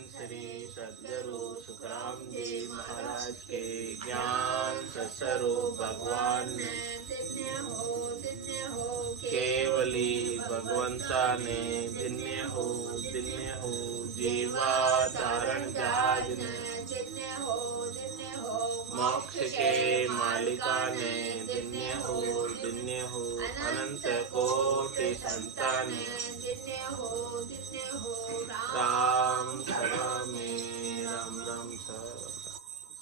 श्री सद्गुरु सुखराम जी महाराज के ज्ञान सत्स्वरूप भगवान ने केवली भगवंता ने दिन्य हो जीवा धारण जहाज ने मोक्ष के मालिका ने दिन्य हो अनंत कोटि संतान राम सदा में राम राम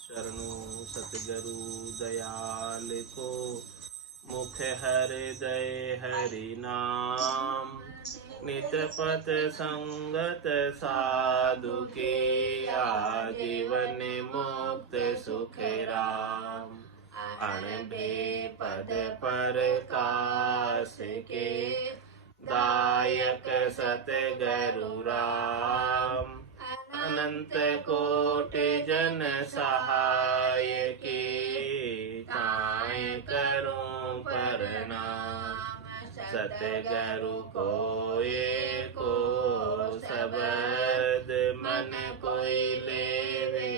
शरणु सतगुरु दयाल को मुख हृदय हरि नाम नित पथ संगत साधु के आजीवन मुक्त सुख राम अणबे पद पर कास के दायक सतगुरु राम अनंत कोटि जन सहाय के ताय करूं प्रणाम सतगुरु को एको शब्द मन कोई लेवे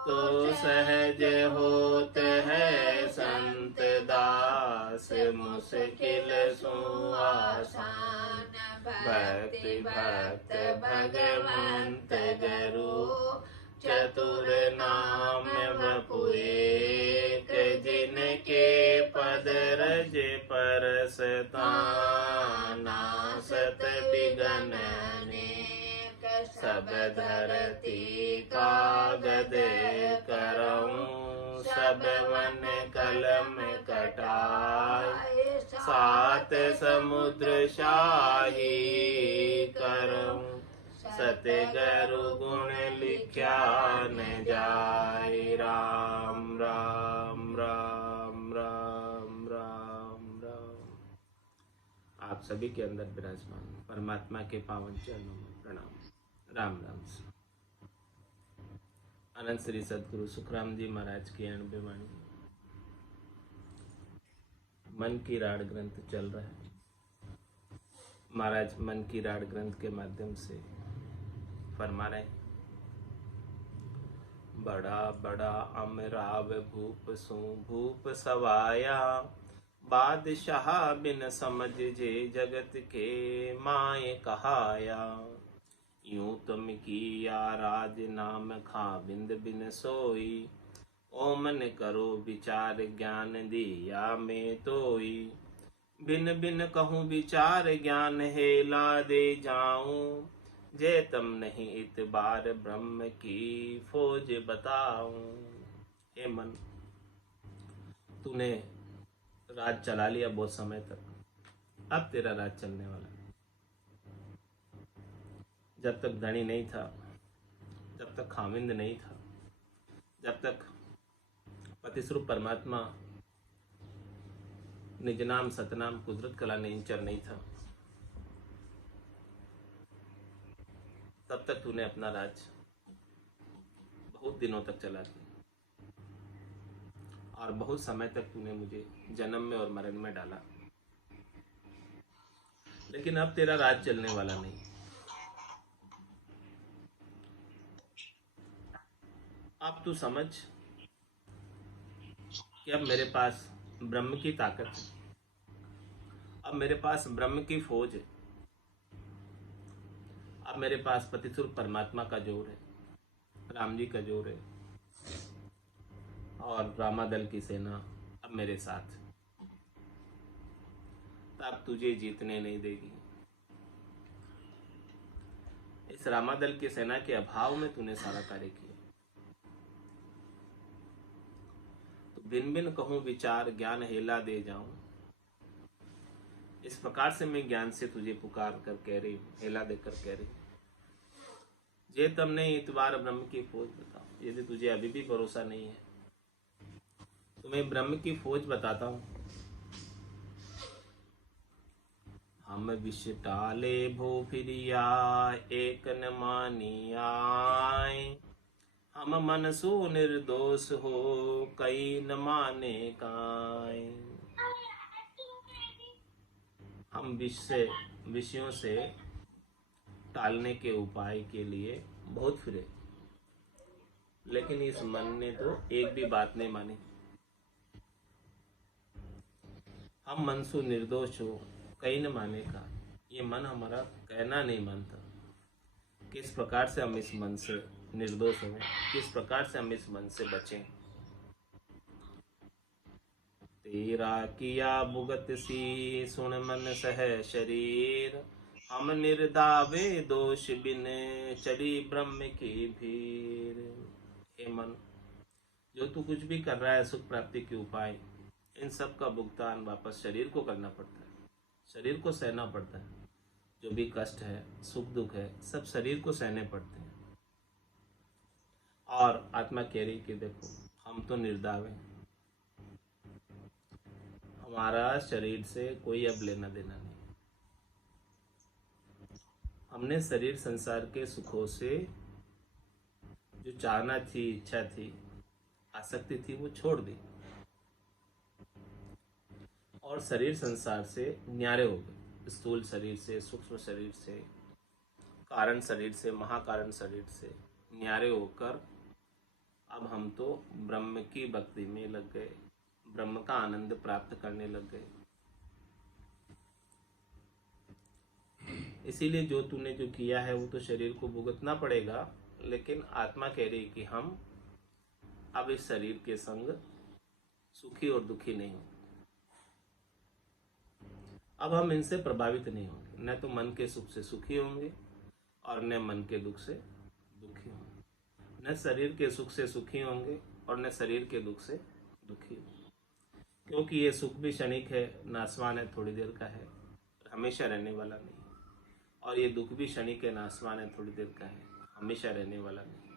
तो सहज होत है संत दास मुश्किल सो आसान भक्ति भक्त भगवंत गुरु चतुर नाम वपु एक जिनके पद रज परसता नासत बिगन सब धरती कागद करऊं सब वन कलम कटाय सात समुद्र शाही करऊं सतगुरु गुण लिख्या न जाय राम राम राम राम राम राम। आप सभी के अंदर विराजमान परमात्मा के पावन चरणों में प्रणाम। राम राम। अनंत श्री सद्गुरु सुखराम जी महाराज की 90 वाणी मन की राड ग्रंथ चल रहा है। महाराज मन की राड ग्रंथ के माध्यम से फरमा रहे हैं, बड़ा बड़ा अमराव भूप सो भूप सवाया बादशाह बिन समझ जे जगत के माए कहाया यूं तुम किया राज नाम खा बिंद बिन सोई ओमन करो विचार ज्ञान दिया में तोई बिन बिन कहूँ विचार ज्ञान हेला दे जाऊं जे तम नहीं इतबार ब्रह्म की फौज बताऊं। हे मन, तूने राज चला लिया बहुत समय तक, अब तेरा राज चलने वाला है। जब तक धनी नहीं था, जब तक खामिंद नहीं था, जब तक पतिस्वरूप परमात्मा निज नाम सतनाम कुदरत कला निंचर नहीं था, तब तक तूने अपना राज बहुत दिनों तक चला दिया और बहुत समय तक तूने मुझे जन्म में और मरण में डाला। लेकिन अब तेरा राज चलने वाला नहीं। अब तू समझ कि अब मेरे पास ब्रह्म की ताकत है, अब मेरे पास ब्रह्म की फौज है, अब मेरे पास पतिस्वरूप परमात्मा का जोर है, राम जी का जोर है और रामादल की सेना अब मेरे साथ। तब तुझे जीतने नहीं देगी। इस रामादल की सेना के अभाव में तूने सारा कार्य किया। तो बिन बिन कहूं विचार ज्ञान हेला दे जाऊं, इस प्रकार से मैं ज्ञान से तुझे पुकार कर कह रही हूं, हेला देकर कह रही हूं, जे तुमने इतबार ब्रह्म की फौज बताओ। यदि तुझे अभी भी भरोसा नहीं है तो मैं ब्रह्म की फौज बताता हूं। हम विष टाले भो फिरिया एक न मानी आए, हम मन सो निर्दोष हो कई न माने काए। हम विषयों से टालने के उपाय के लिए बहुत फिरे, लेकिन इस मन ने तो एक भी बात नहीं मानी। हम मन से निर्दोष हो, कहीं न माने का, ये मन हमारा कहना नहीं मानता। किस प्रकार से हम इस मन से निर्दोष हों, किस प्रकार से हम इस मन से बचें। तेरा किया भुगत सी सुन मन सह शरीर, हम निर्दावे दोष बिन चढ़ी ब्रह्म की भीर। हे मन, जो तू कुछ भी कर रहा है सुख प्राप्ति के उपाय, इन सब का भुगतान वापस शरीर को करना पड़ता है, शरीर को सहना पड़ता है। जो भी कष्ट है, सुख दुख है, सब शरीर को सहने पड़ते हैं। और आत्मा कह रही कि देखो, हम तो निर्दाव हैं, हमारा शरीर से कोई अब लेना देना नहीं। हमने शरीर संसार के सुखों से जो चाहना थी, इच्छा थी, आसक्ति थी, वो छोड़ दी और शरीर संसार से न्यारे हो गए। स्थूल शरीर से, सूक्ष्म शरीर से, कारण शरीर से, महाकारण शरीर से न्यारे होकर अब हम तो ब्रह्म की भक्ति में लग गए, ब्रह्म का आनंद प्राप्त करने लग गए। इसीलिए जो तूने जो किया है वो तो शरीर को भुगतना पड़ेगा, लेकिन आत्मा कह रही कि हम अब इस शरीर के संग सुखी और दुखी नहीं होंगे। अब हम इनसे प्रभावित नहीं होंगे, न तो मन के सुख से सुखी होंगे और न मन के दुख से दुखी होंगे, न शरीर के सुख से सुखी होंगे और न शरीर के दुख से दुखी होंगे। क्योंकि ये सुख भी क्षणिक है, नाशवान है, थोड़ी देर का है, हमेशा रहने वाला नहीं। और ये दुख भी क्षणिक है, नाशवान है, थोड़ी देर का है, हमेशा रहने वाला नहीं।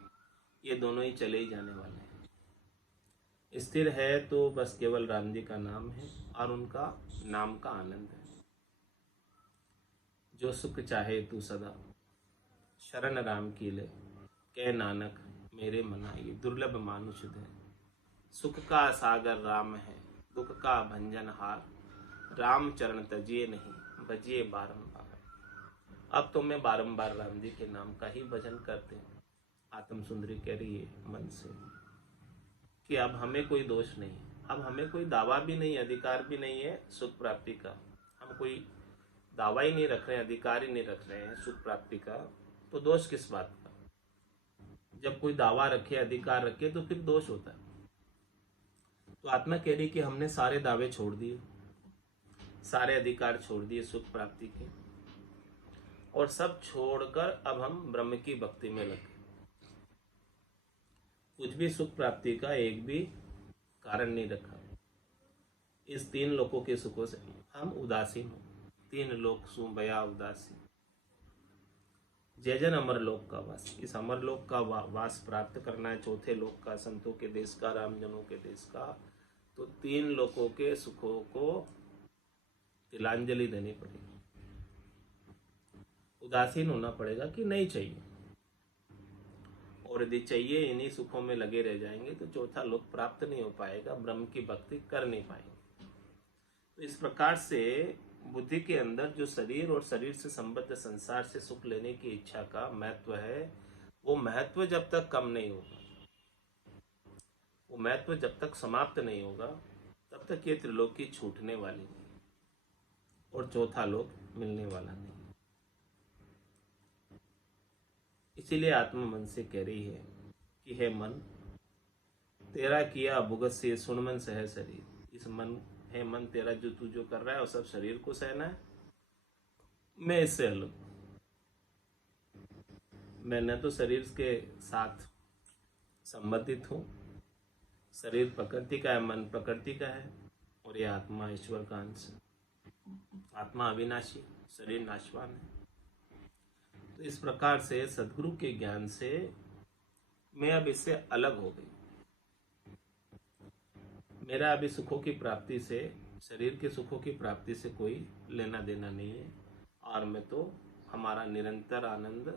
ये दोनों ही चले ही जाने वाले हैं। स्थिर है तो बस केवल राम जी का नाम है और उनका नाम का आनंद है। जो सुख चाहे तू सदा, शरण राम की ले, कह नानक मेरे मना ये दुर्लभ मानुष दे। सुख का सागर राम है, दुख का भंजन हार, राम चरण तजिए नहीं, भजिए बारंबार। अब तो मैं बारंबार राम जी के नाम का ही भजन करते हैं। आत्म सुंदरी कह रही है मन से कि अब हमें कोई दोष नहीं, अब हमें कोई दावा भी नहीं, अधिकार भी नहीं है सुख प्राप्ति का। हम कोई दावा ही नहीं रख रहे हैं, अधिकार ही नहीं रख रहे हैं सुख प्राप्ति का, तो दोष किस बात का। जब कोई दावा रखे, अधिकार रखे, तो फिर दोष होता है। तो आत्मा कह रही कि हमने सारे दावे छोड़ दिए, सारे अधिकार छोड़ दिए सुख प्राप्ति के, और सब छोड़कर अब हम ब्रह्म की भक्ति में लगे। कुछ भी सुख प्राप्ति का एक भी कारण नहीं रखा। इस तीन लोकों के सुखों से हम उदासीन हो, तीन लोक सु भया उदासी। जय जन अमर लोक का वास, इस अमर लोक का वास प्राप्त करना है, चौथे लोक का, संतों के देश का, रामजनों के देश का, तो तीन लोकों के सुखों को तिलांजलि देनी पड़ेगी। उदासीन होना पड़ेगा कि नहीं चाहिए, और यदि चाहिए इन्हीं सुखों में लगे रह जाएंगे तो चौथा लोक प्राप्त नहीं हो पाएगा, ब्रह्म की भक्ति कर नहीं पाएंगे। तो इस प्रकार से बुद्धि के अंदर जो शरीर और शरीर से संबद्ध संसार से सुख लेने की इच्छा का महत्व है, वो महत्व जब तक कम नहीं होगा, वो महत्व जब तक समाप्त नहीं होगा, तब तक ये त्रिलोकी छूटने वाली नहीं और चौथा लोक मिलने वाला नहीं। इसीलिए आत्मा मन से कह रही है कि हे मन, तेरा किया भुगत से सुन मन सह शरीर। इस मन, हे मन, तेरा जो तू जो कर रहा है वो सब शरीर को सहना है, मैं इससे अलग। मैं न तो शरीर के साथ संबंधित हूँ, शरीर प्रकृति का है, मन प्रकृति का है, और यह आत्मा ईश्वर का अंश है। आत्मा अविनाशी, शरीर नाशवान है। तो इस प्रकार से सद्गुरु के ज्ञान से मैं अब इससे अलग हो गई। मेरा अभी सुखों की प्राप्ति से, शरीर के सुखों की प्राप्ति से कोई लेना देना नहीं है, और मैं तो हमारा निरंतर आनंद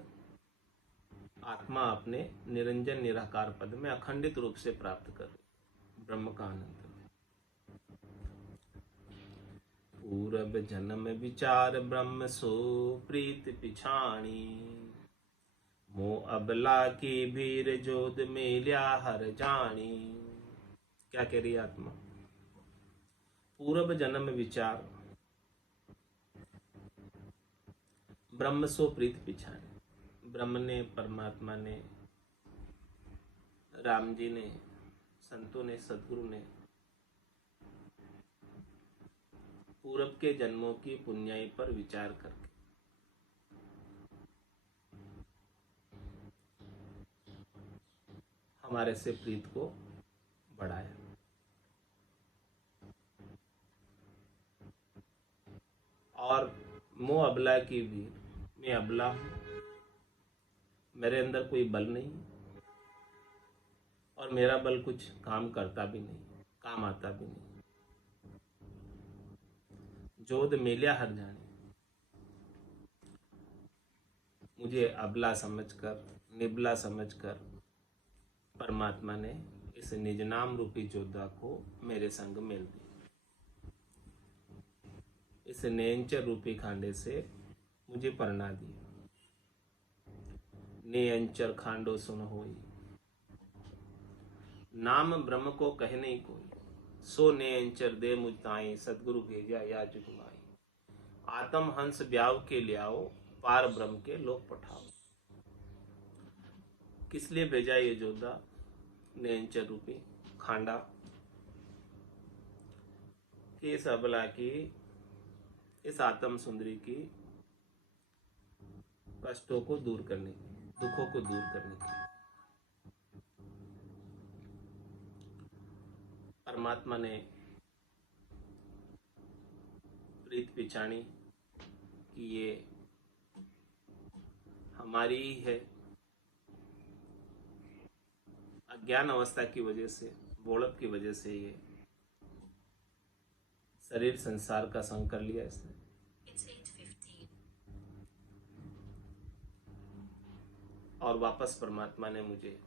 आत्मा अपने निरंजन निराकार पद में अखंडित रूप से प्राप्त कर रही, ब्रह्म का आनंद। पूरब जन्म विचार ब्रह्म सो प्रीत पिछाणी। मोह अबला की भीर जोध मेल्या हर जानी। क्या कह रही है आत्मा? पूर्व जन्म विचार ब्रह्म सो प्रीत पिछाने। ब्रह्म ने, परमात्मा ने, राम जी ने, संतों ने, सदगुरु ने पूर्व के जन्मों की पुण्याई पर विचार करके हमारे से प्रीत को बढ़ाया। और मोह अबला की भी, मैं अबला हूं, मेरे अंदर कोई बल नहीं और मेरा बल कुछ काम करता भी नहीं, काम आता भी नहीं। जोध मेलिया हर जाने। मुझे अबला समझकर, निबला समझकर परमात्मा ने इस निज नाम रूपी जोधा को मेरे संग मेल दिया। इस नेंचर रूपी खांडे से मुझे परना दिया। ने अंचर खांडो सुन होई, नाम ब्रह्म को कह नहीं कोई। सो ने अंचर दे मुझ ताई, सदगुरु भेजा या जुगमाई। आत्म हंस ब्याव के लियाओ, पार ब्रह्म के लोक पठाओ। किस लिए भेजा ये जोधा, नेंचर रूपी खांडा, कि इस अबला की, इस आत्म सुंदरी की कष्टों को दूर करने की, दुखों को दूर करने की। परमात्मा ने प्रीत पिछाणी कि ये हमारी ही है। अज्ञान अवस्था की वजह से, बोलप की वजह से ये शरीर संसार का संग कर लिया इसने। और वापस परमात्मा ने मुझे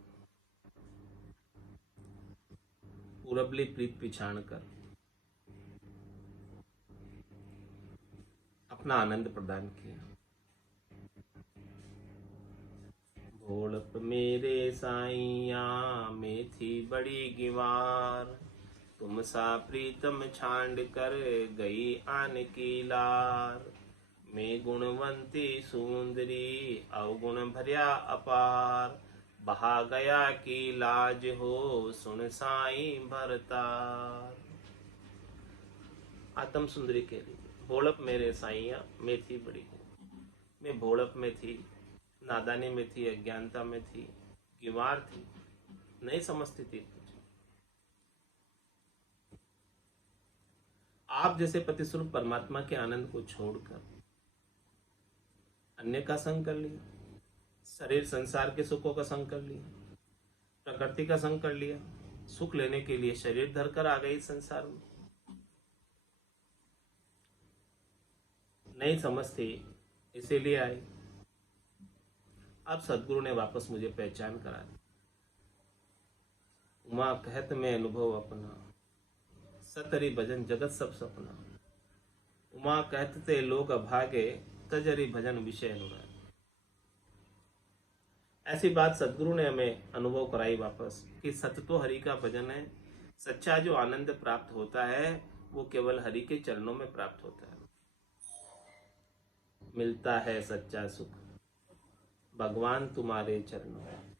पूरबली प्रीत पिछाण कर अपना आनंद प्रदान किया। भोलप मेरे साइया में थी बड़ी गिवार, तुम सा प्रीतम छांड कर गई आन की लार। मैं गुणवंती सुंदरी अवगुण भर्या अपार, बहा गया की लाज हो सुन साई भरतार। आत्म सुंदरी कह रही है, भोलप मेरे साइया में थी बड़ी। मैं भोलप में थी, नादानी में थी, अज्ञानता में थी, गिवार थी, नहीं समझती थी कुछ। आप जैसे पतिस्वरूप परमात्मा के आनंद को छोड़कर अन्य का संग कर लिया, शरीर संसार के सुखों का संग कर लिया, प्रकृति का संग कर लिया, सुख लेने के लिए शरीर धरकर आ गई संसार में। नहीं समझती इसीलिए आई। अब सदगुरु ने वापस मुझे पहचान करा दी। उमा कहत में अनुभव अपना, सतरी भजन जगत सब सपना। उमा कहत ते लोग अभागे, तजरी भजन विषय अनुराग। ऐसी बात सदगुरु ने हमें अनुभव कराई वापस कि सत्य तो हरि का भजन है। सच्चा जो आनंद प्राप्त होता है वो केवल हरि के चरणों में प्राप्त होता है। मिलता है सच्चा सुख भगवान तुम्हारे चरणों में।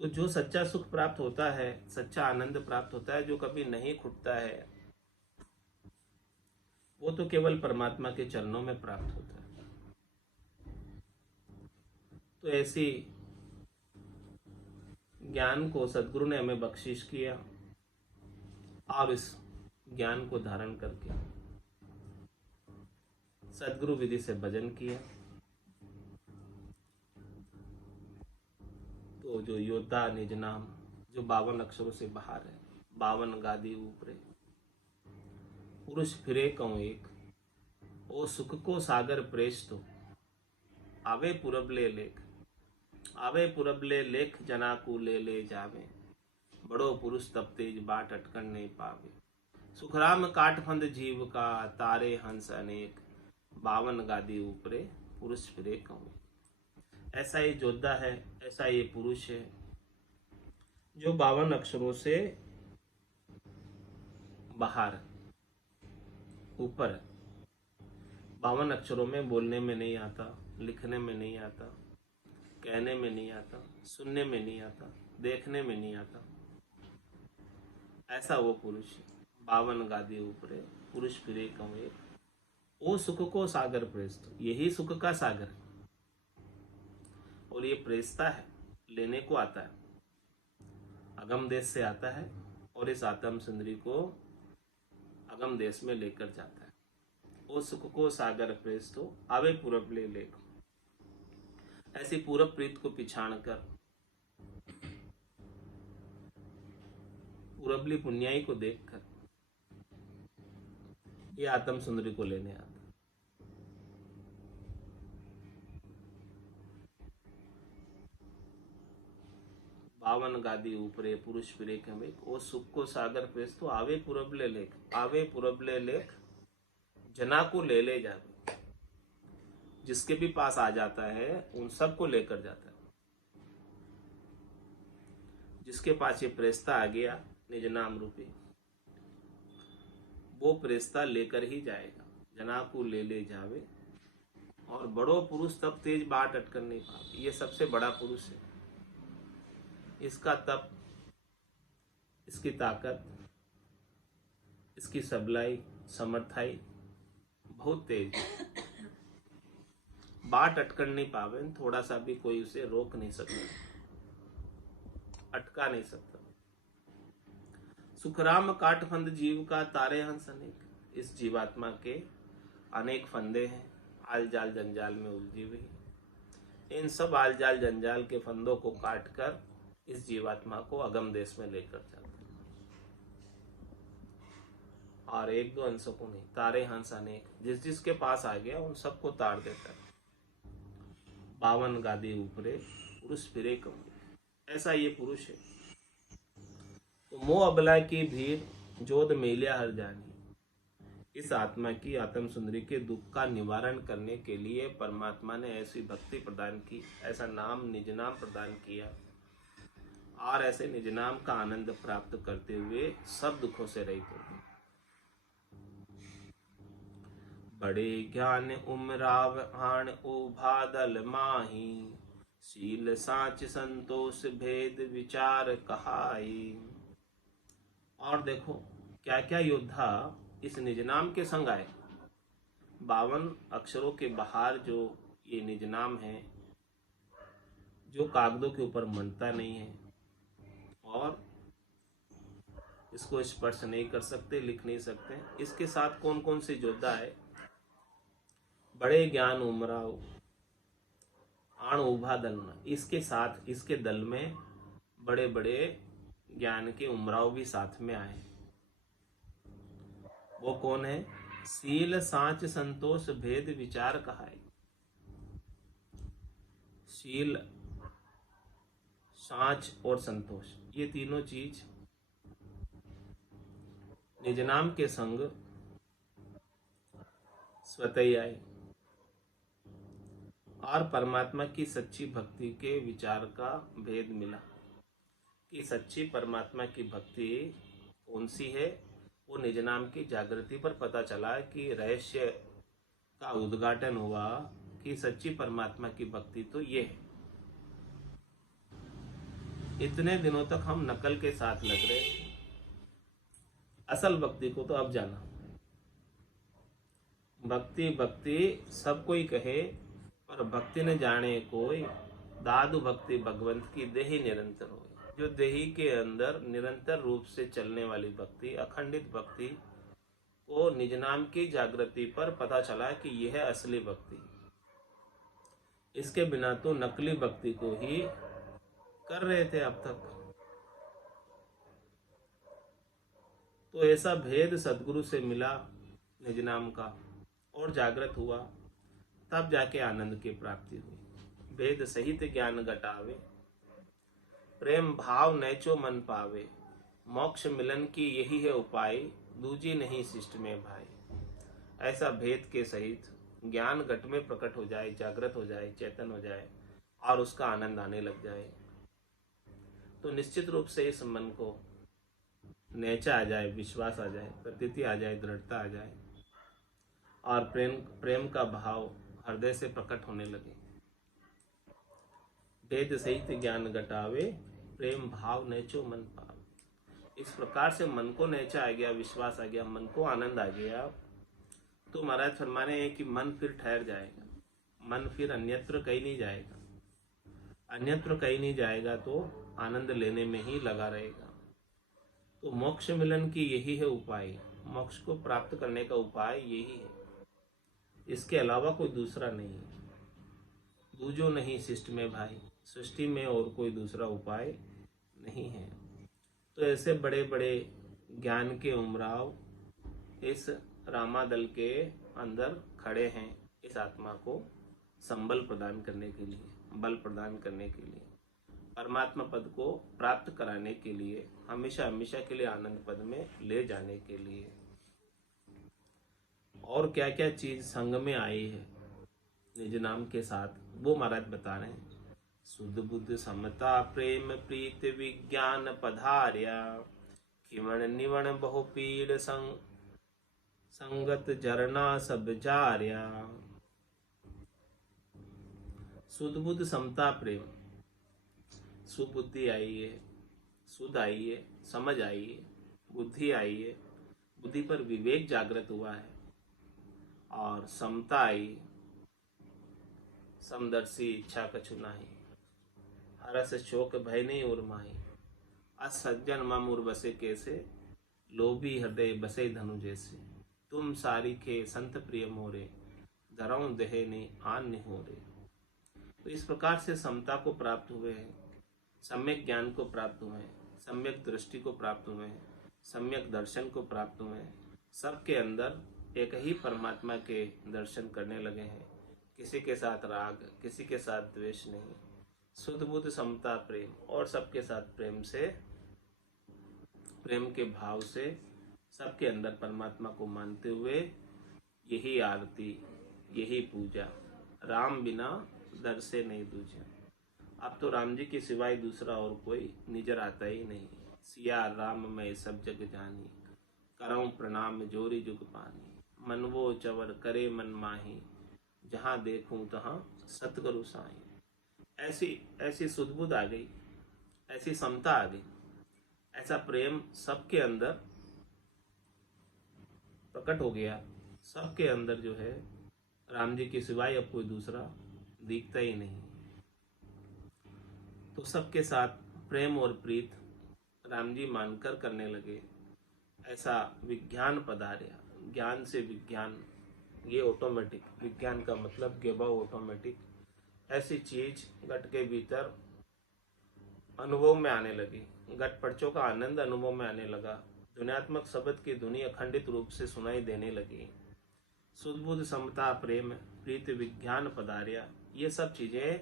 तो जो सच्चा सुख प्राप्त होता है, सच्चा आनंद प्राप्त होता है, जो कभी नहीं खुटता है, वो तो केवल परमात्मा के चरणों में प्राप्त होता है। तो ऐसी ज्ञान को सदगुरु ने हमें बख्शिश किया और इस ज्ञान को धारण करके सदगुरु विधि से भजन किया। तो जो योद्धा निज नाम, जो 52 अक्षरों से बाहर है, 52 गादी ऊपरे, पुरुष फिरे कहूं एक, ओ सुख को सागर प्रेस तो आवे पुरबले लेख। आवे पुरबले लेख जना को ले ले जावे, बड़ो पुरुष तब तेज बाट अटकन नहीं पावे। सुखराम काटफंद जीव का, तारे हंस अनेक, बावन गादी ऊपरे, पुरुष फिरे कहूँ। ऐसा ये योद्धा है, ऐसा ये पुरुष है जो 52 अक्षरों से बाहर ऊपर, 52 अक्षरों में बोलने में नहीं आता, लिखने में नहीं आता, कहने में नहीं आता, सुनने में नहीं आता, देखने में नहीं आता। ऐसा वो पुरुष है। 52 गादी ऊपरे, पुरुष फिरे कहूँ एक, वो सुख को सागर प्रेस्त, यही सुख का सागर है। और ये प्रेस्ता है, लेने को आता है, अगम देश से आता है और इस आत्म सुंदरी को अगम देश में लेकर जाता है। वो सुख को सागर प्रेस्त हो, आवे पूरब ले लेख। ऐसी पूरब प्रीत को पिछाड़ कर, पूरबली पुण्याई को देखकर ये आत्म सुंदरी को लेने आता। बावन गादी ऊपरे, पुरुष फिरे कमे, ओ सुख को सागर प्रेस तो आवे पूरबले लेख, आवे पूरबले लेख, जना को ले जावे। जिसके भी पास आ जाता है उन सबको लेकर जाता है। जिसके पास ये प्रेस्ता आ गया निज नाम रूपी, वो प्रेस्ता लेकर ही जाएगा, जना को ले जावे। और बड़ो पुरुष तब तेज बाट अटकर नहीं पावे, ये सबसे बड़ा पुरुष है। इसका तप, इसकी ताकत, इसकी सबलाई, समर्थाई बहुत तेज है। बाट अटकर नहीं पावे, थोड़ा सा भी कोई उसे रोक नहीं सकता, अटका नहीं सकता। सुखराम काटफंद जीव का, तारे हंस अनेक। इस जीवात्मा के अनेक फंदे हैं, आल जाल जंजाल में उलझी हुई। इन सब आल जाल जंजाल के फंदों को काटकर इस जीवात्मा को अगम देश में लेकर जाता है। और एक दो अंशों को नहीं, तारे हंस अनेक, जिस जिसके पास आ गया उन सबको ताड़ देता है। 52 गादी ऊपरे, पुरुष फिरे कहूँ। ऐसा ये पुरुष है। तो मोह अबला की भीड़, जोध मेलिया हर जानी। इस आत्मा की, आत्म सुंदरी के दुख का निवारण करने के लिए परमात्मा ने ऐसी भक्ति प्रदान की, ऐसा नाम, निज नाम प्रदान किया, और ऐसे निज नाम का आनंद प्राप्त करते हुए सब दुखों से रहित हो गए। बड़े ज्ञान उमराव आण उभादल माही, शील साच संतोष भेद विचार कहाई। और देखो क्या क्या योद्धा इस निज नाम के संग आए। 52 अक्षरों के बाहर जो ये निज नाम है, जो कागजों के ऊपर मनता नहीं है और इसको स्पर्श नहीं कर सकते, लिख नहीं सकते, इसके साथ कौन कौन से योद्धा है। बड़े ज्ञान उमराव आण उभा दल में, इसके साथ, इसके दल में बड़े बड़े ज्ञान के उमराव भी साथ में आए। वो कौन है? शील साच संतोष भेद विचार कहाई। शील, साच और संतोष, ये तीनों चीज निज नाम के संग स्वतः ही आए और परमात्मा की सच्ची भक्ति के विचार का भेद मिला कि सच्ची परमात्मा की भक्ति कौन सी है। वो निज नाम की जागृति पर पता चला कि रहस्य का उद्घाटन हुआ कि सच्ची परमात्मा की भक्ति तो ये है। इतने दिनों तक हम नकल के साथ लग रहे, असल भक्ति को तो अब जाना। भक्ति भक्ति सब कोई कहे, पर भक्ति न जाने कोई, दादु भक्ति भगवंत की देही निरंतर हो। जो देही के अंदर निरंतर रूप से चलने वाली भक्ति, अखंडित भक्ति को निज नाम की जागृति पर पता चला कि यह है असली भक्ति। इसके बिना तो नकली भक्ति को ही कर रहे थे अब तक। तो ऐसा भेद सदगुरु से मिला निज नाम का और जागृत हुआ, तब जाके आनंद की प्राप्ति हुई। भेद सहित ज्ञान घटावे, प्रेम भाव नैचो मन पावे, मोक्ष मिलन की यही है उपाय, दूजी नहीं शिष्ट में भाई। ऐसा भेद के सहित ज्ञान घट में प्रकट हो जाए, जागृत हो जाए, चेतन हो जाए और उसका आनंद आने लग जाए, तो निश्चित रूप से इस मन को नेचा आ जाए, विश्वास आ जाए, प्रतीति आ जाए, दृढ़ता आ जाए और प्रेम प्रेम का भाव हृदय से प्रकट होने लगे। भेद सहित ज्ञान घटावे, प्रेम भाव नेचो मन पावे। इस प्रकार से मन को नेचा आ गया, विश्वास आ गया, मन को आनंद आ गया, तो महाराज फरमाने हैं कि मन फिर ठहर जाएगा, मन फिर अन्यत्र कहीं नहीं जाएगा, अन्यत्र कहीं नहीं जाएगा तो आनंद लेने में ही लगा रहेगा। तो मोक्ष मिलन की यही है उपाय, मोक्ष को प्राप्त करने का उपाय यही है, इसके अलावा कोई दूसरा नहीं है। दूजो नहीं शिष्ट में भाई, सृष्टि में और कोई दूसरा उपाय नहीं है। तो ऐसे बड़े बड़े ज्ञान के उमराव इस रामादल के अंदर खड़े हैं, इस आत्मा को संबल प्रदान करने के लिए, बल प्रदान करने के लिए, परमात्मा पद को प्राप्त कराने के लिए, हमेशा हमेशा के लिए आनंद पद में ले जाने के लिए। और क्या क्या चीज संग में आई है निज नाम के साथ, वो महाराज बता रहे हैं। शुद्ध बुद्ध समता प्रेम प्रीत विज्ञान पधार्या, खिमण निवण बहु पीड़ संगत झरना सब जार्या। शुद्ध बुद्ध समता प्रेम, सुबुद्धि आई है, शुद्ध आई है, समझ आई है, बुद्धि आई है, बुद्धि पर विवेक जागृत हुआ है, और समता आई, समदर्शी इच्छा कछु नाही, हरस शोक भय नहीं उर्माही, असज्जन मामूर बसे कैसे, लोभी हृदय बसे धनु जैसे, तुम सारी खे संत प्रिय मोरे, धरऊ दहे ने आन निहोरे। तो इस प्रकार से समता को प्राप्त हुए हैं, सम्यक ज्ञान को प्राप्त हुए हैं, सम्यक दृष्टि को प्राप्त हुए हैं, सम्यक दर्शन को प्राप्त हुए हैं, सबके अंदर एक ही परमात्मा के दर्शन करने लगे हैं, किसी के साथ राग, किसी के साथ द्वेष नहीं, शुद्ध बुद्ध समता प्रेम, और सबके साथ प्रेम से, प्रेम के भाव से सबके अंदर परमात्मा को मानते हुए यही आरती, यही पूजा, राम बिना दर से नहीं दूजा। अब तो राम जी के सिवाय दूसरा और कोई निजर आता ही नहीं। सिया राम मैं सब जग जानी, करऊं प्रणाम जोरी जुग पानी, मनवो चवर करे मन माही, जहाँ देखूं तहाँ सतगुरु साईं। ऐसी सुधबुद्ध आ गई, ऐसी समता आ गई, ऐसा प्रेम सबके अंदर प्रकट हो गया। सबके अंदर जो है राम जी के सिवाय अब कोई दूसरा दिखता ही नहीं। तो सबके साथ प्रेम और प्रीत राम जी मानकर करने लगे। ऐसा विज्ञान पधार्या, ज्ञान से विज्ञान, ये ऑटोमेटिक, विज्ञान का मतलब गेबा ऑटोमेटिक, ऐसी चीज घट के भीतर अनुभव में आने लगी, घट पर्चों का आनंद अनुभव में आने लगा, ध्वन्यात्मक शब्द की धुनी अखंडित रूप से सुनाई देने लगी। शुद्ध बुद्ध समता प्रेम प्रीति विज्ञान पधार्या, ये सब चीजें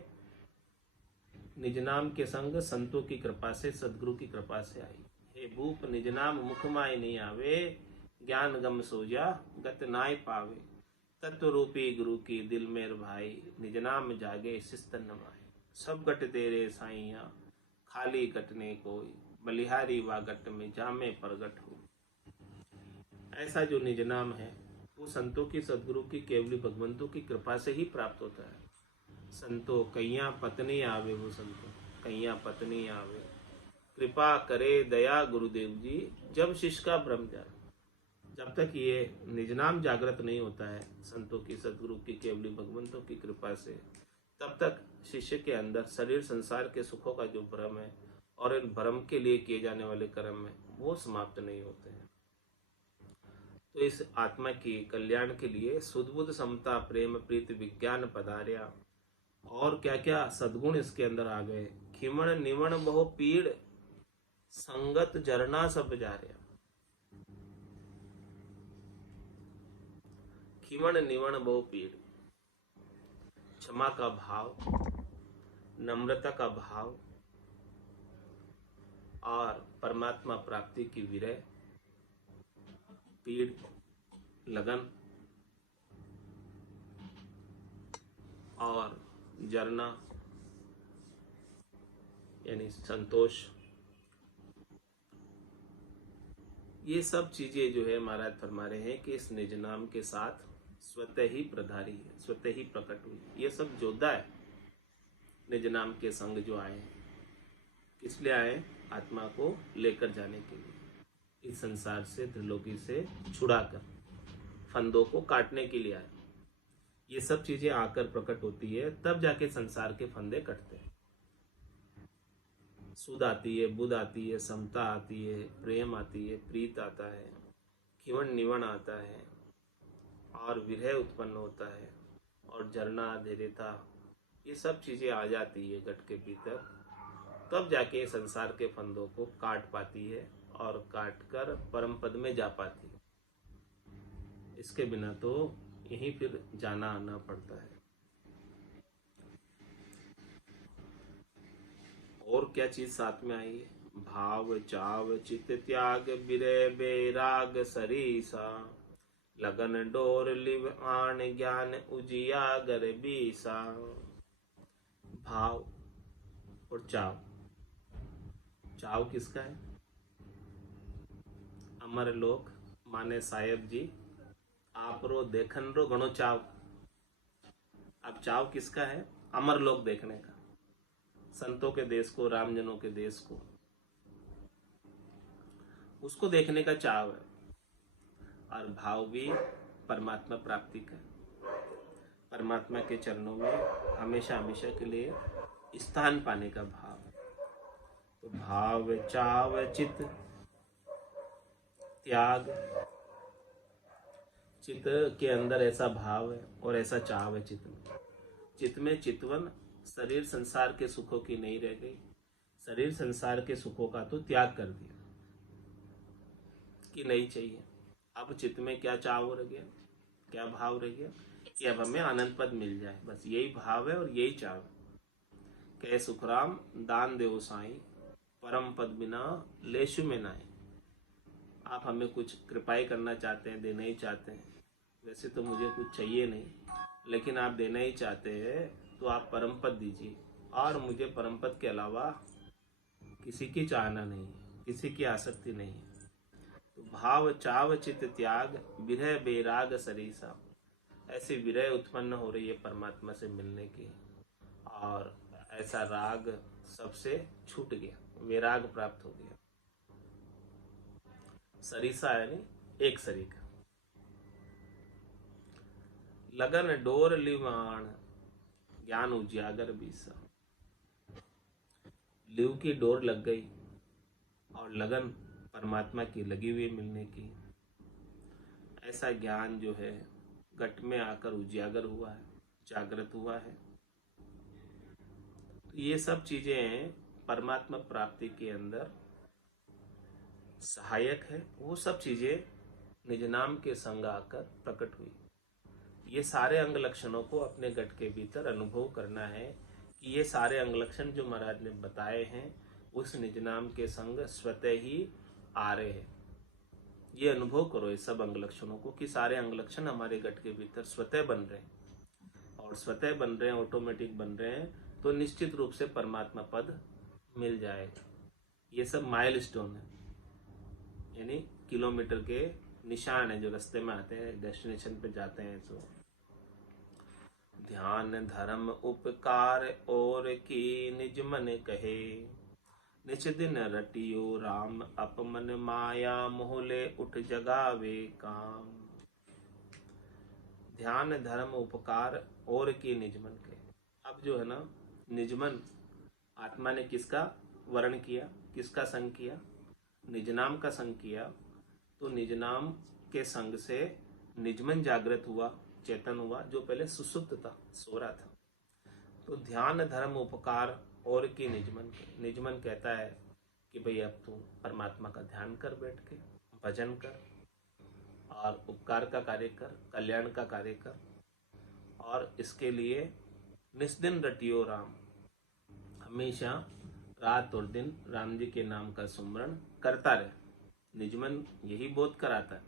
निज नाम के संग संतों की कृपा से, सदगुरु की कृपा से आई। हे भूप निज नाम मुख माय नहीं आवे, ज्ञान गम सोजा गत नाय पावे, तत्व रूपी गुरु की दिल मेर भाई, निज नाम जागे शिस्तन नमाए। सब गट तेरे साइया खाली गटने कोई, बलिहारी वा गट में जामे प्रगट हो। ऐसा जो निज नाम है वो संतों की, सदगुरु की, केवली भगवंतों की कृपा से ही प्राप्त होता है। संतो कैया पत्नी आवे, वो संतो कैया पत्नी आवे, कृपा करे दया गुरुदेव जी, जब शिष्य का भ्रम जाए। जब तक ये निज नाम जागृत नहीं होता है संतों की, सदगुरु की, केवली भगवंतों की कृपा से, तब तक शिष्य के अंदर शरीर संसार के सुखों का जो भ्रम है और इन भ्रम के लिए किए जाने वाले कर्म है वो समाप्त नहीं होते हैं। तो इस आत्मा की कल्याण के लिए शुद्ध बुद्ध समता प्रेम प्रीति विज्ञान पधार्या, और क्या क्या सद्गुण इसके अंदर आ गए। खिमण निवण बहु पीड़ संगत झरना सब जार्या। खिमण निवण बहु पीड़, क्षमा का भाव, नम्रता का भाव और परमात्मा प्राप्ति की विरह, पीड़, लगन और जरना यानी संतोष, ये सब चीजें जो है महाराज फरमा रहे हैं कि इस निज नाम के साथ स्वतः ही प्रधारी है, स्वतः ही प्रकट हुई। ये सब जोधा है निज नाम के संग जो आए हैं। किस लिए आए? आत्मा को लेकर जाने के लिए, इस संसार से, त्रिलोकी से छुड़ाकर फंदों को काटने के लिए आए। ये सब चीजें आकर प्रकट होती है, तब जाके संसार के फंदे कटते हैं। सुध आती है, बुध आती है, समता आती है, प्रेम आती है, प्रीत आता है, खिवन निवन आता है, और विरह उत्पन्न होता है, और जरना, धैर्यता, ये सब चीजें आ जाती है घट के भीतर, तब जाके संसार के फंदों को काट पाती है और काट कर परम पद में जा पाती है। इसके बिना तो यहीं फिर जाना आना पड़ता है। और क्या चीज साथ में आई है? भाव चाव चित त्याग विरह बेराग सरीसा, लगन डोर लिव आन ज्ञान उजियागर बीसा। भाव और चाव। चाव किसका है? अमर लोक माने साहेब जी आप रो देखन रो घणो चाव। अब चाव किसका है? अमर लोक देखने का, संतों के देश को, रामजनों के देश को, उसको देखने का चाव है। और भाव भी परमात्मा प्राप्ति का, परमात्मा के चरणों में हमेशा हमेशा के लिए स्थान पाने का भाव है। तो भाव चाव चित त्याग, चित्त के अंदर ऐसा भाव है और ऐसा चाव है चित्त में। चित्त में चितवन, शरीर संसार के सुखों की नहीं रह गई, शरीर संसार के सुखों का तो त्याग कर दिया कि नहीं चाहिए। अब चित्त में क्या चाव रह गया, क्या भाव रह गया कि अब हमें आनंद पद मिल जाए, बस यही भाव है और यही चाव है। कहे सुखराम दान देव साईं, परम पद बिना लेशु में नाई। आप हमें कुछ कृपाई करना चाहते हैं, देना ही चाहते हैं। वैसे तो मुझे कुछ चाहिए नहीं, लेकिन आप देना ही चाहते हैं तो आप परम पद दीजिए, और मुझे परम पद के अलावा किसी की चाहना नहीं है, किसी की आसक्ति नहीं है। तो भाव चाव चित त्याग विरह बेराग सरीसा, ऐसी विरह उत्पन्न हो रही है परमात्मा से मिलने की, और ऐसा राग सबसे छूट गया, वैराग प्राप्त हो गया। सरीसा यानी एक सरीका। लगन डोर लिवाण ज्ञान उजियागर बीसा, लिव की डोर लग गई और लगन परमात्मा की लगी हुई मिलने की। ऐसा ज्ञान जो है घट में आकर उजियागर हुआ है, जागृत हुआ है। ये सब चीजें परमात्मा प्राप्ति के अंदर सहायक है। वो सब चीजें निज नाम के संग आकर प्रकट हुई। ये सारे अंग लक्षणों को अपने घट के भीतर अनुभव करना है कि ये सारे अंग लक्षण जो महाराज ने बताए हैं उस निज नाम के संग स्वतः ही आ रहे हैं। ये अनुभव करो इस सब अंग लक्षणों को कि सारे अंग लक्षण हमारे घट के भीतर स्वतः बन रहे हैं, और स्वतः बन रहे हैं, ऑटोमेटिक बन रहे हैं, तो निश्चित रूप से परमात्मा पद मिल जाएगा। ये सब माइलस्टोन है, यानी किलोमीटर के निशान है जो रास्ते में आते हैं, डेस्टिनेशन पे जाते हैं। तो ध्यान धर्म उपकार और की निज मन कहे, निच दिन रटियो राम अपमन माया मोहले उठ जगावे काम। ध्यान धर्म उपकार और की निजमन के। अब जो है ना, निजमन आत्मा ने किसका वर्ण किया, किसका संग किया? निजनाम का संग किया। तो निजनाम के संग से निजमन जागृत हुआ, चेतन हुआ, जो पहले सुसुप्त था, सो रहा था। तो ध्यान धर्म उपकार और की निजमन के। निजमन कहता है कि भाई अब तू परमात्मा का ध्यान कर, बैठ के भजन कर, और उपकार का कार्य कर, कल्याण का कार्य कर, और इसके लिए निस्दिन रटियो राम, हमेशा रात और दिन राम जी के नाम का सुमरण करता रहे। निजमन यही बोध कराता है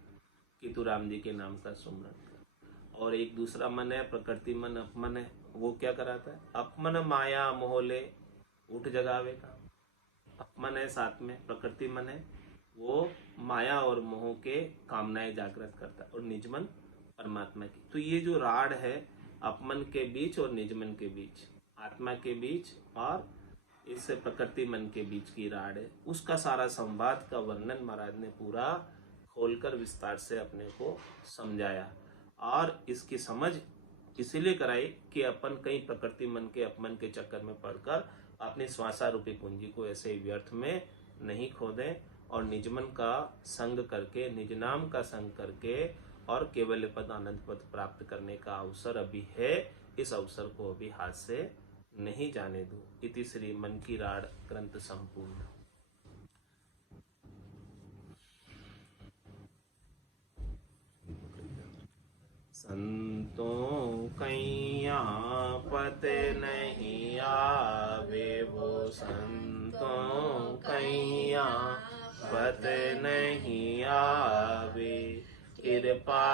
कि तू राम जी के नाम का सुमरण कर। और एक दूसरा मन है प्रकृति मन, अपमन है, वो क्या कराता है? अपमन माया मोहले उठ जगावे का। अपमन है साथ में प्रकृति मन है, वो माया और मोह के कामनाएं जागृत करता है, और निजमन परमात्मा की। तो ये जो राड है अपमन के बीच और निजमन के बीच, आत्मा के बीच और इस प्रकृति मन के बीच की राड है, उसका सारा संवाद का वर्णन महाराज ने पूरा खोलकर विस्तार से अपने को समझाया। और इसकी समझ इसीलिए कराई कि अपन कहीं प्रकृति मन के अपमन के चक्कर में पड़कर अपनी श्वासा रूपी पूंजी को ऐसे व्यर्थ में नहीं खो दें, और निजमन का संग करके, निज नाम का संग करके और केवल पद आनंद पद प्राप्त करने का अवसर अभी है। इस अवसर को अभी हाथ से नहीं जाने दो। इति श्री मन की राड ग्रंथ संपूर्ण। संतों कैया पते नहीं आवे, वो संतों कैया पते नहीं आवे। कृपा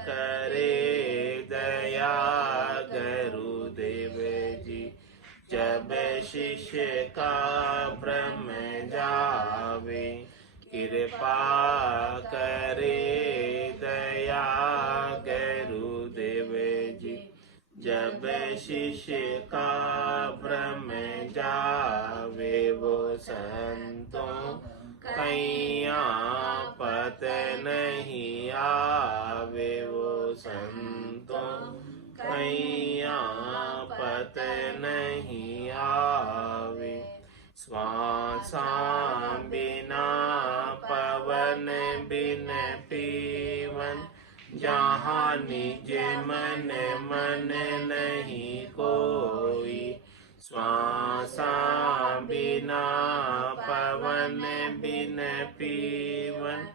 करे दया गुरुदेव जी, जब शिष्य का भ्रम जावे। कृपा करे दया गुरुदेव जी, जब शिष्य का भ्रम जावे। वो संतों कैया पत नहीं आवे, वो संतों कैया पत नहीं आवे। श्वासा बिना पवन बिन पीवन, जहाँ निज मन मन नहीं कोई। श्वासा बिना पवन बिन पीवन,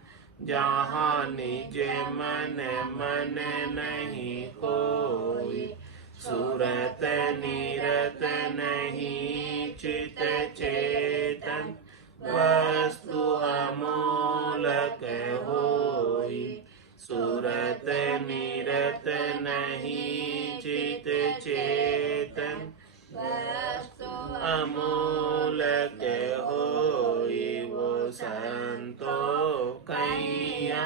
जहाँ निज मन मन नहीं कोई। सूरत नीरत नहीं चित चेतन, वस्तु अमूलक होई। सूरत नीरत नहीं चित चेतन, अमूलक होई। वो संतों कैया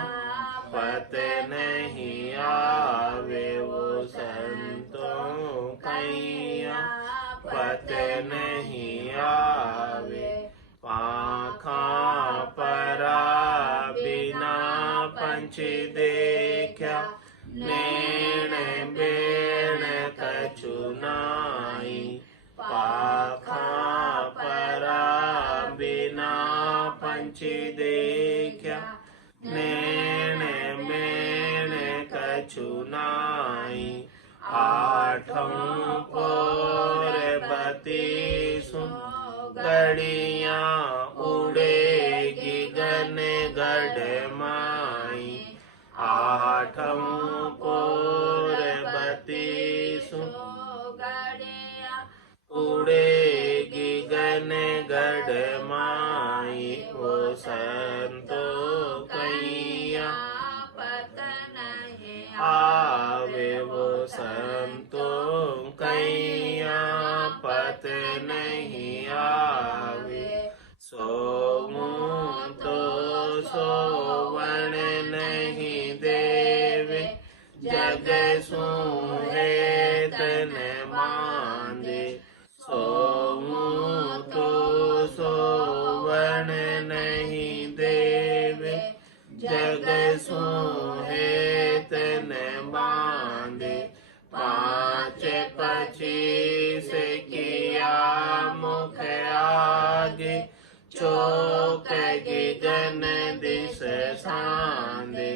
पत नहीं आवे, वो संतों कैया पत नहीं आवे। पाखा परा बिना पंच देखा, नैण बेण कछु नाई। पाखा परा बिना पंच देखा, नैण बेण कछु नाई। आठों पोर बतीसों गड़ियां उड़ेगी गन गढ़ माई। आठों पोर बतीसों गड़ियां उड़ेगी गन गढ़ माई। वो संतों कैया पत नहीं आवे, वो संतों कैया पत नहीं आवे। सोऊं तो सोवण नहीं देवे, जग सूहे तन मांदे। सोऊं तो सोवण नहीं देवे, जग सूहे तन बांधे। पाँच पचीस किया मुख आगे, चौक गगन दिस सांदे।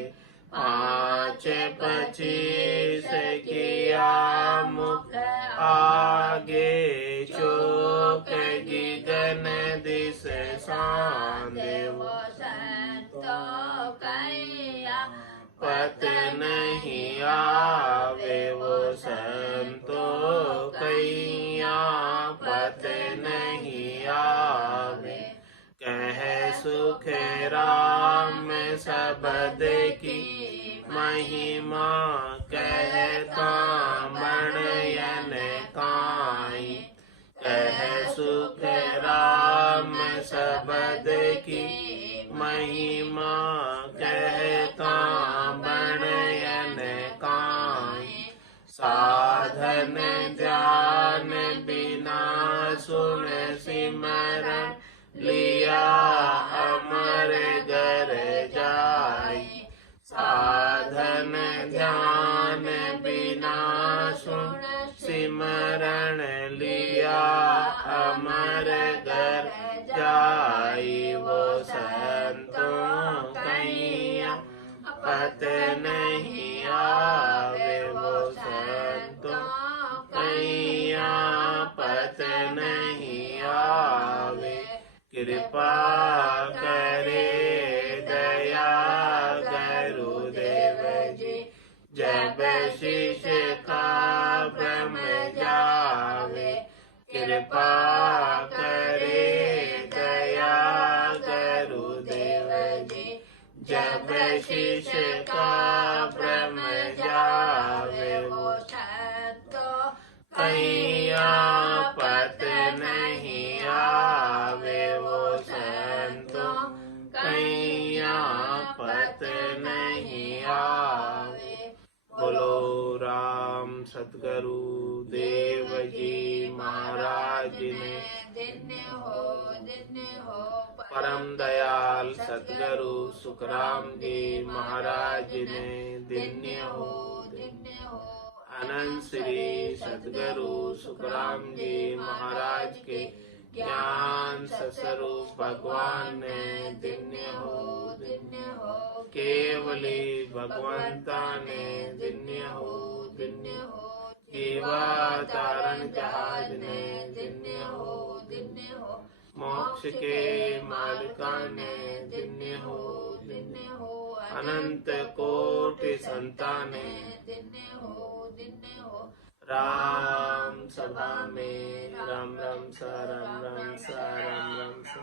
पाँच पचीस किया मुख आगे, चौक गगन दिस सांदे। वो संतों कैया पत नहीं आवे, वो संतों कैया पत नहीं आवे। सुख राम सबद की महिमा कहता बड़यन काई। कह सुख राम सबद की महिमा कहता बड़यन काई। साधन ध्यान बिना सुन सिमरन लिया अमर घर जाई। साधन ध्यान बिना सुन सिमरन लिया अमर घर जाई। वो संतों कैया पत नहीं आवे। वो संतों कैया पत नहीं आवे। कृपा करे दया गुरुदेव जी जब शिष्य का भ्रम जावे। कृपा करे दया गुरुदेव जी जब शिष्य का भ्रम जावे। वो संतों कैया पत नहीं आवे। वो संतों कैया पत नहीं आवे। बोलो राम सतगुरु देव जी महाराज ने धन्य हो परम दयाल सतगुरु सुखराम जी महाराज ने धन्य हो। अनंत श्री सतगुरु सुखराम जी महाराज के ज्ञान स्वरूप भगवान ने धन्य हो। केवली भगवंता ने धन्य हो। जीवा तारण जहाज ने धन्य हो। मोक्ष के मालिका ने धन्य हो। अनंत कोटि संताने धन्य हो। राम सभा में राम राम सा राम राम सा राम राम सा।